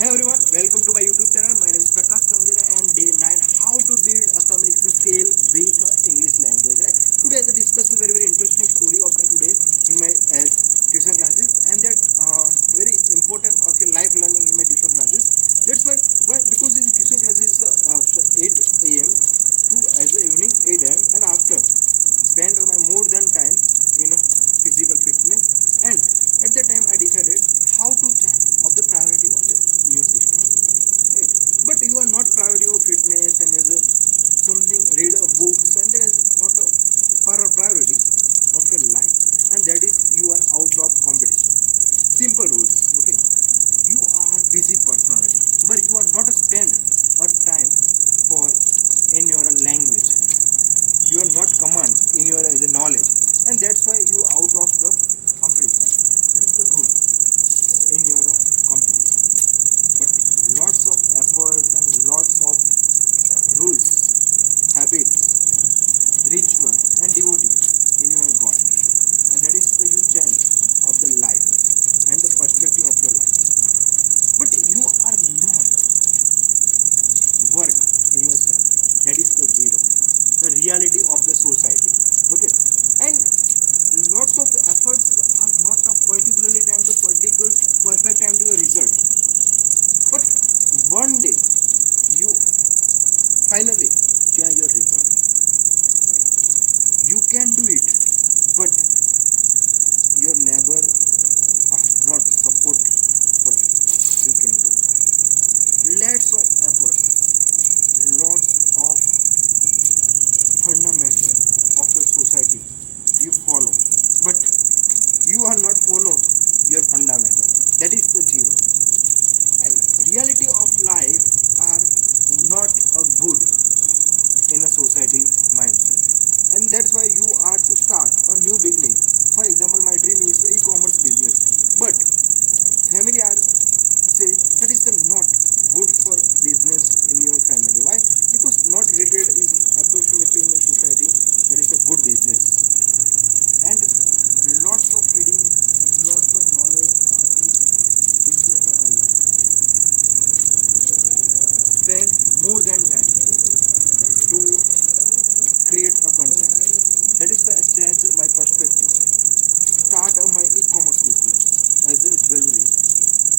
Hey everyone, welcome to my YouTube channel. My name is Prakash Kanjera and day 9 how to build a communication skill with English language. Right? Today I will discuss a very interesting story of today in my tuition classes and that very important of your life learning in my tuition classes. That's why because this tuition class is 8 a.m. to as the evening 8 a.m. and after spend my more than time in physical fitness and at that time I decided how to change of the priority of the your system, right? But you are not priority of fitness and is something read a books and there is not a priority of your life, and that is you are out of competition. Simple rules, okay? You are busy personality, but you are not spend a time for in your language. You are not command in your as a knowledge, and that's why you out of the competition. That is the rule in your competition. But lots of efforts and lots of rules, habits, ritual and devotee in your God, and that is the you change of the life and the perspective of your life. But you are not work in yourself. That is the zero, the reality of the society. Okay, and lots of efforts are not a particularly time to particular perfect time to your result. But one day you finally change your result. You can do it, but your neighbor are not support for you can do. Lots of efforts, lots of fundamental of your society you follow, but you are not follow your fundamental. That is the zero. And reality of life are not a good in a society mindset, and that's why you are to start a new beginning. For example, my dream is the e-commerce business, but family are say that is the not good for business in your family. Why? Because not related is approximately in the society that is a good business, and lots of reading and lots of knowledge are to influence our life. Spend more than time to create a content. That is the change my perspective. Start my e-commerce business as a jewelry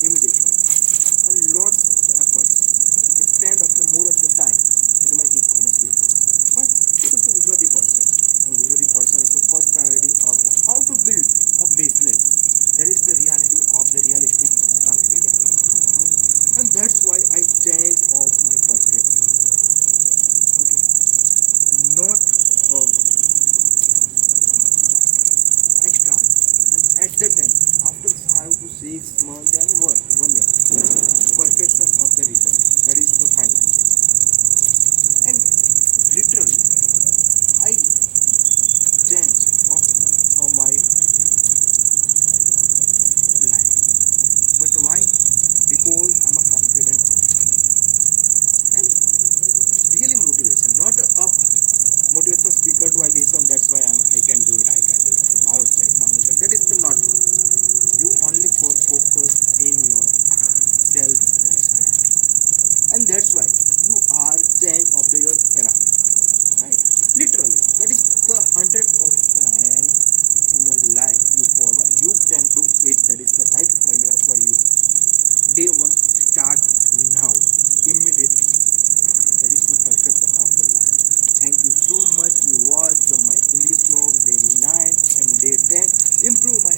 imitation and lots of efforts. Spend of the more of the time into my e-commerce business. Why? Because the Gujarati person, and Gujarati person is the first priority of how to build a business. That is the reality of the realistic personality development. And that's why I change of my perfection. Okay, not I start, and at that time, after 5 to 6 months and what 1 year, perfection of the result. That is the final. And literally, I change of my life. But why? Because I'm a confident person and really motivation, not a up motivational speaker to I listen. That's why I can do it. I can do it. Bounce back, bounce back. That is the not good. You only for focus in your self respect, and that's why you are change of the your era, right? Literally, that is the 100% in your life you follow, and you can do it. That is the right formula for you. Day one, start now, immediately. That is the perfection of the life. Thank you so much. You watch my English vlog day 9 and day 10. Improve my